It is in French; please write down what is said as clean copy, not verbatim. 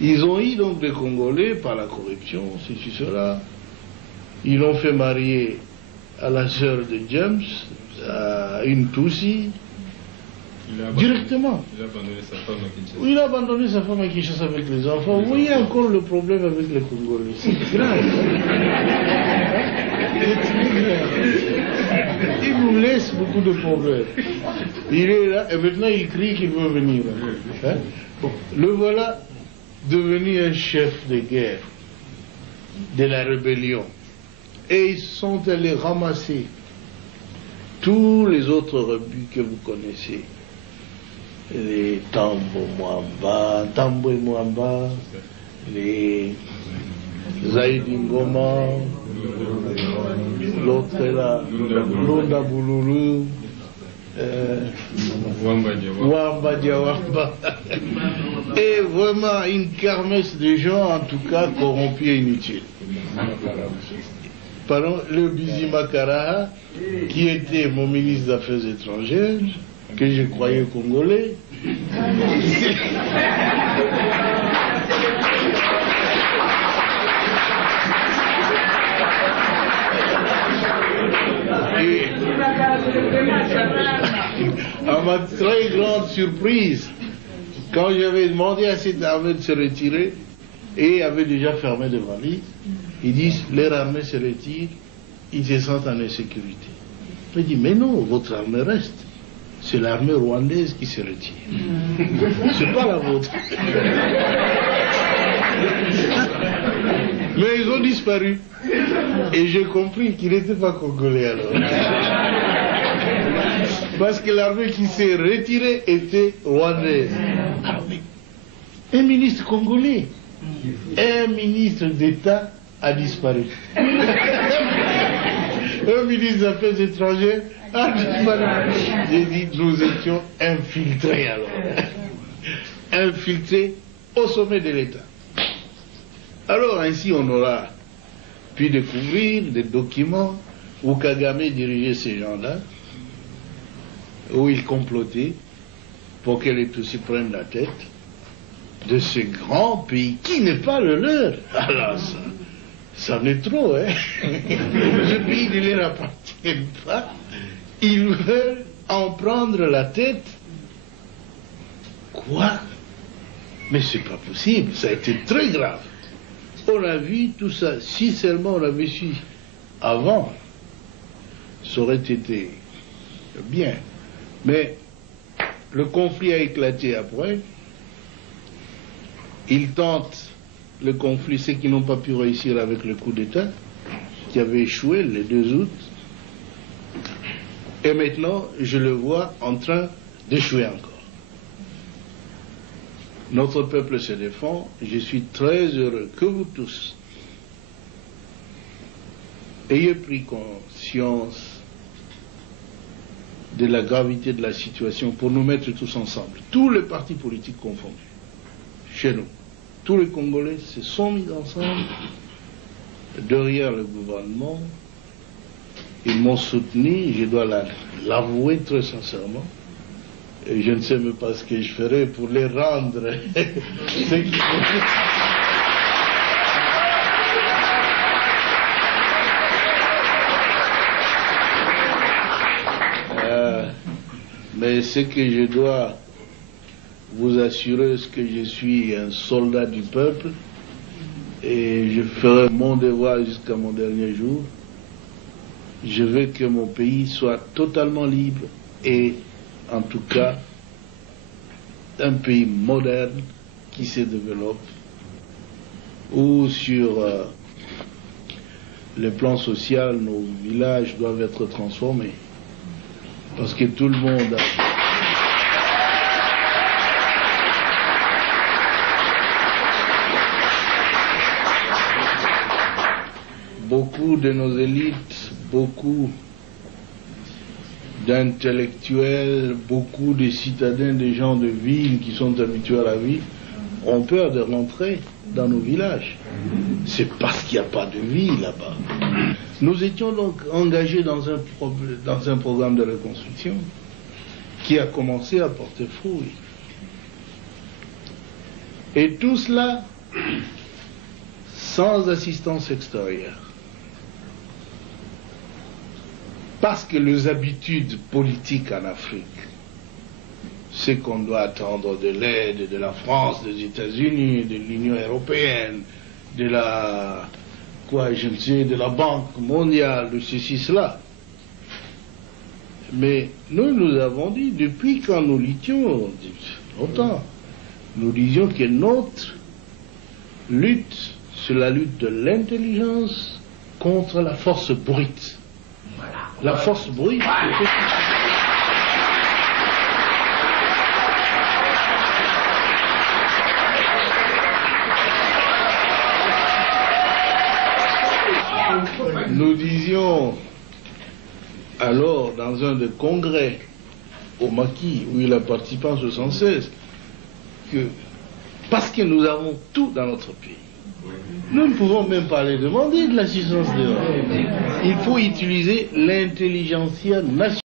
Ils ont eu donc des Congolais par la corruption, ceci, cela. Ils l'ont fait marier à la sœur de James, à une Tutsi, directement. Il a abandonné sa femme à Kinshasa. Oui, il a abandonné sa femme à Kinshasa avec les enfants. Vous voyez encore le problème avec les Congolais. C'est grave. Il nous laisse beaucoup de problèmes. Il est là et maintenant il crie qu'il veut venir. Hein? Bon, le voilà devenu un chef de guerre de la rébellion. Et ils sont allés ramasser tous les autres rebus que vous connaissez. Les Tambo et Mwamba, les Zaïdi Ngoma, l'autre est là, Lunda Boululu, Wamba Diawamba. Et vraiment une kermesse de gens, en tout cas corrompus et inutiles. Pardon, le Bizi Makara, qui était mon ministre des Affaires étrangères, que je croyais congolais. Et à ma très grande surprise, quand j'avais demandé à cette armée de se retirer, et avait déjà fermé des valises, ils disent, leur armée se retire, ils se sentent en insécurité. Je dis, mais non, votre armée reste. C'est l'armée rwandaise qui se retire. C'est pas la vôtre. Mais ils ont disparu. Et j'ai compris qu'ils n'étaient pas congolais alors. Parce que l'armée qui s'est retirée était rwandaise. Ah oui. Un ministre congolais, un ministre d'État a disparu. Un ministre des Affaires étrangères a disparu. J'ai dit, nous étions infiltrés alors. Infiltrés au sommet de l'État. Alors ainsi on aura pu découvrir des documents où Kagame dirigeait ces gens-là, où il complotait pour que les Tutsis prennent la tête de ce grand pays qui n'est pas le leur. Alors ça en est trop, hein. Ce pays ne leur appartient pas. Ils veulent en prendre la tête. Quoi? Mais c'est pas possible, ça a été très grave. On a vu tout ça, si seulement on avait su avant, ça aurait été bien. Mais le conflit a éclaté après. Ils tentent le conflit, ceux qui n'ont pas pu réussir avec le coup d'État, qui avait échoué le 2 août. Et maintenant, je le vois en train d'échouer encore. Notre peuple se défend. Je suis très heureux que vous tous ayez pris conscience de la gravité de la situation pour nous mettre tous ensemble, tous les partis politiques confondus, chez nous. Tous les Congolais se sont mis ensemble derrière le gouvernement. Ils m'ont soutenu, je dois l'avouer très sincèrement. Et je ne sais même pas ce que je ferai pour les rendre. Mais ce que je dois vous assurer, c'est que je suis un soldat du peuple et je ferai mon devoir jusqu'à mon dernier jour. Je veux que mon pays soit totalement libre et en tout cas un pays moderne qui se développe, où sur le plan social, nos villages doivent être transformés. Parce que tout le monde a... Beaucoup de nos élites, beaucoup d'intellectuels, beaucoup de citadins, de gens de ville qui sont habitués à la vie, ont peur de rentrer dans nos villages. C'est parce qu'il n'y a pas de vie là-bas. Nous étions donc engagés dans un programme de reconstruction qui a commencé à porter fruit. Et tout cela sans assistance extérieure. Parce que les habitudes politiques en Afrique, c'est qu'on doit attendre de l'aide de la France, des États-Unis, de l'Union européenne, de la, de la Banque mondiale, de ceci, cela. Mais nous avons dit, depuis quand nous luttions, longtemps, nous disions que notre lutte, c'est la lutte de l'intelligence contre la force brute. La force brute. Nous disions alors dans un des congrès au Maquis où il a participé en 1976 que parce que nous avons tout dans notre pays, nous ne pouvons même pas les demander de l'assistance de l'Europe. Il faut utiliser l'intelligentsia nationale.